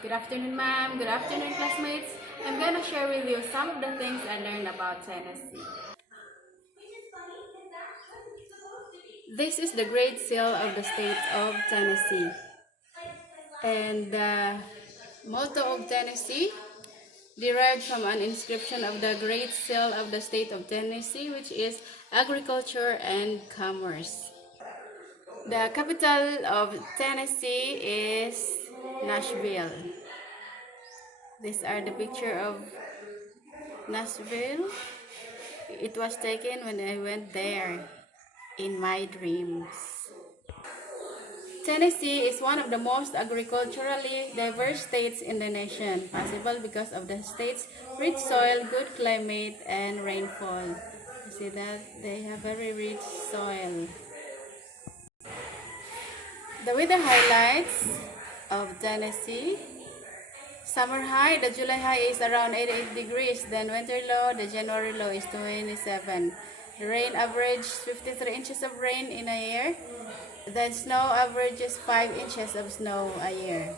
Good afternoon, ma'am. Good afternoon, classmates. I'm gonna share with you some of the things I learned about Tennessee. This is the Great Seal of the state of Tennessee. And the motto of Tennessee derived from an inscription of the Great Seal of the state of Tennessee, which is agriculture and commerce. The capital of Tennessee is Nashville. These are the picture of Nashville. It was taken when I went there in my dreams. Tennessee is one of the most agriculturally diverse states in the nation, possible because of the state's rich soil, good climate, and rainfall. You see that? They have very rich soil. The weather highlights of Tennessee. Summer high, the July high is around 88 degrees. Then winter low, the January low is 27. The rain average 53 inches of rain in a year. Then snow averages 5 inches of snow a year.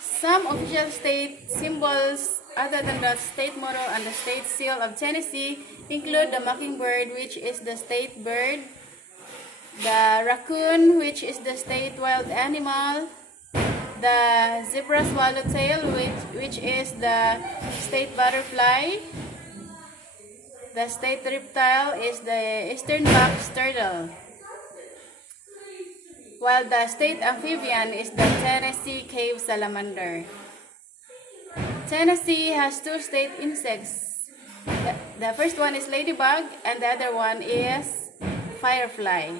Some official state symbols other than the state motto and the state seal of Tennessee include the mockingbird, which is the state bird, the raccoon, which is the state wild animal, the zebra swallowtail, which is the state butterfly. The state reptile is the eastern box turtle, while the state amphibian is the Tennessee cave salamander. Tennessee has two state insects. The first one is ladybug and the other one is firefly.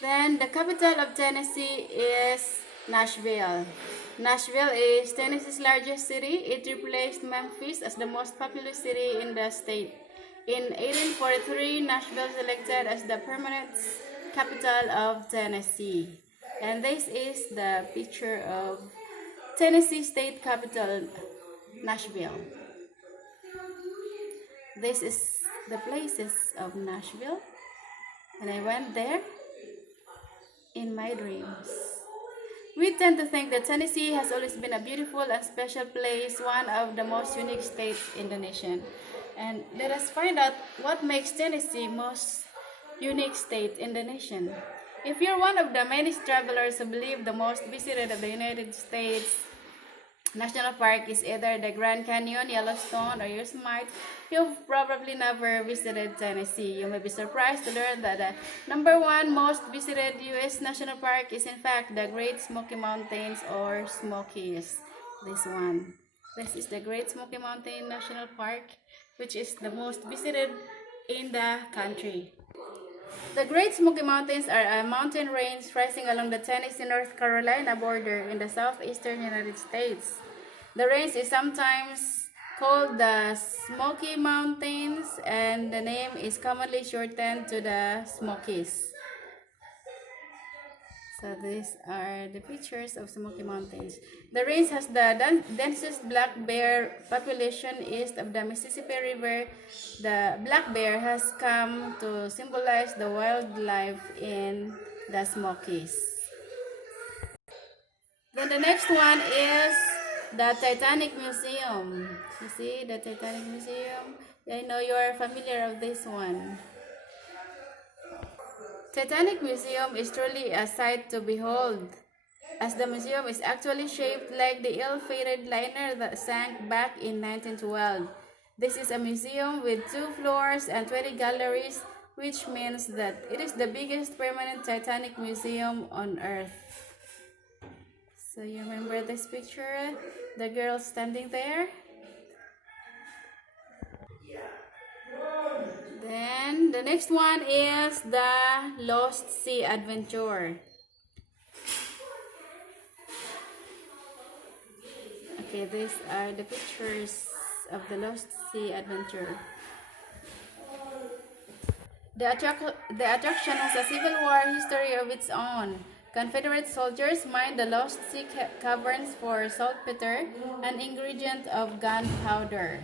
Then the capital of Tennessee is Nashville. Nashville is Tennessee's largest city. It replaced Memphis as the most populous city in the state. In 1843, Nashville selected as the permanent capital of Tennessee. And this is the picture of Tennessee state capital, Nashville. This is the places of Nashville. And I went there in my dreams. We tend to think that Tennessee has always been a beautiful and special place, one of the most unique states in the nation. And let us find out what makes Tennessee most unique state in the nation. If you're one of the many travelers who believe the most visited of the United States National Park is either the Grand Canyon, Yellowstone, or Yosemite, you've probably never visited Tennessee. You may be surprised to learn that the #1 most visited U.S. National Park is in fact the Great Smoky Mountains or Smokies. This one. This is the Great Smoky Mountain National Park, which is the most visited in the country. The Great Smoky Mountains are a mountain range rising along the Tennessee-North Carolina border in the southeastern United States. The range is sometimes called the Smoky Mountains, and the name is commonly shortened to the Smokies. So these are the pictures of Smoky Mountains. The range has the densest black bear population east of the Mississippi River. The black bear has come to symbolize the wildlife in the Smokies. Then the next one is the Titanic Museum. You see the Titanic Museum? I know you are familiar with this one. Titanic Museum is truly a sight to behold, as the museum is actually shaped like the ill-fated liner that sank back in 1912. This is a museum with 2 floors and 20 galleries, which means that it is the biggest permanent Titanic museum on Earth. So you remember this picture? The girl standing there? Then the next one is the Lost Sea Adventure. Okay, these are the pictures of the Lost Sea Adventure. The attraction has a Civil War history of its own. Confederate soldiers mined the Lost Sea caverns for saltpeter, an ingredient of gunpowder.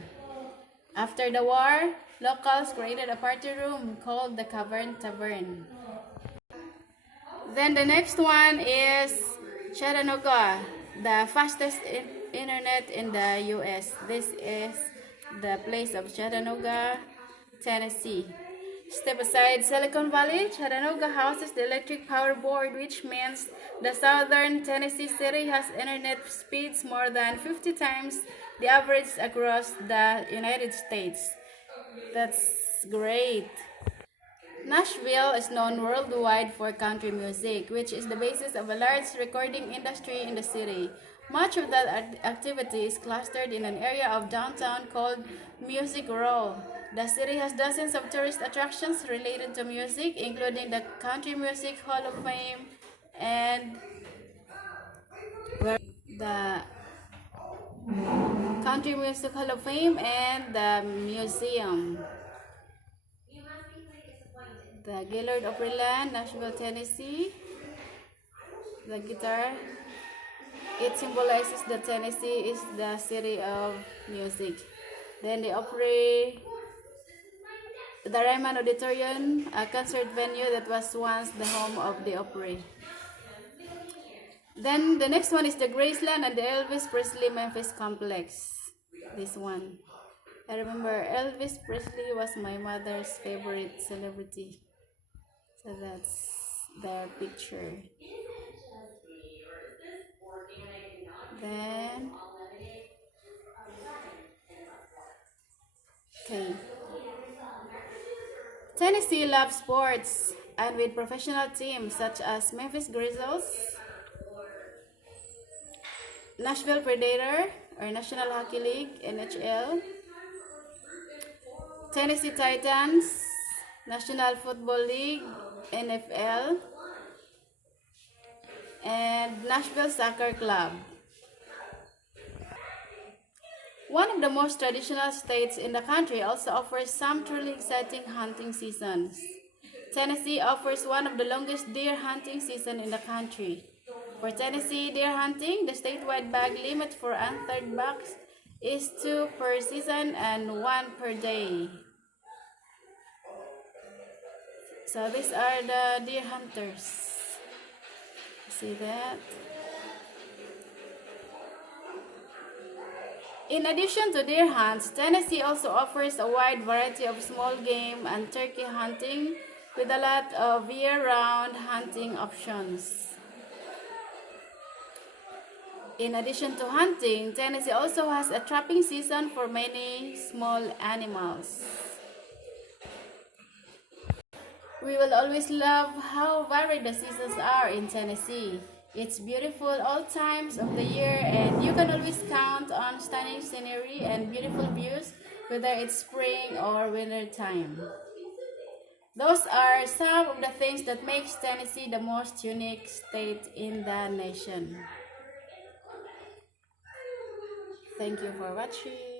After the war, locals created a party room called the Cavern Tavern. Then the next one is Chattanooga. the fastest internet in the US. This is the place of Chattanooga, Tennessee. Step aside Silicon Valley, Chattanooga houses the electric power board, which means the southern Tennessee city has internet speeds more than 50 times the average across the United States. That's great. Nashville is known worldwide for country music, which is the basis of a large recording industry in the city. Much of that activity is clustered in an area of downtown called Music Row. The city has dozens of tourist attractions related to music, including the Country Music Hall of Fame and the Country Music Hall of Fame and the museum. The Gaylord Opryland, Nashville, Tennessee. The guitar, it symbolizes that Tennessee is the city of music. Then the Opry, the Ryman Auditorium, a concert venue that was once the home of the Opry. Then the next one is the Graceland and the Elvis Presley Memphis Complex. This one. I remember Elvis Presley was my mother's favorite celebrity. So that's their picture. Then, okay. Tennessee loves sports, and with professional teams such as Memphis Grizzlies, Nashville Predator, or National Hockey League, NHL, Tennessee Titans, National Football League, NFL, and Nashville Soccer Club. One of the most traditional states in the country also offers some truly exciting hunting seasons. Tennessee offers one of the longest deer hunting seasons in the country. For Tennessee deer hunting, the statewide bag limit for untethered bucks is 2 per season and 1 per day. So these are the deer hunters. See that? In addition to deer hunts, Tennessee also offers a wide variety of small game and turkey hunting with a lot of year-round hunting options. In addition to hunting, Tennessee also has a trapping season for many small animals. We will always love how varied the seasons are in Tennessee. It's beautiful all times of the year, and you can always count on stunning scenery and beautiful views, whether it's spring or winter time. Those are some of the things that makes Tennessee the most unique state in the nation. Thank you for watching.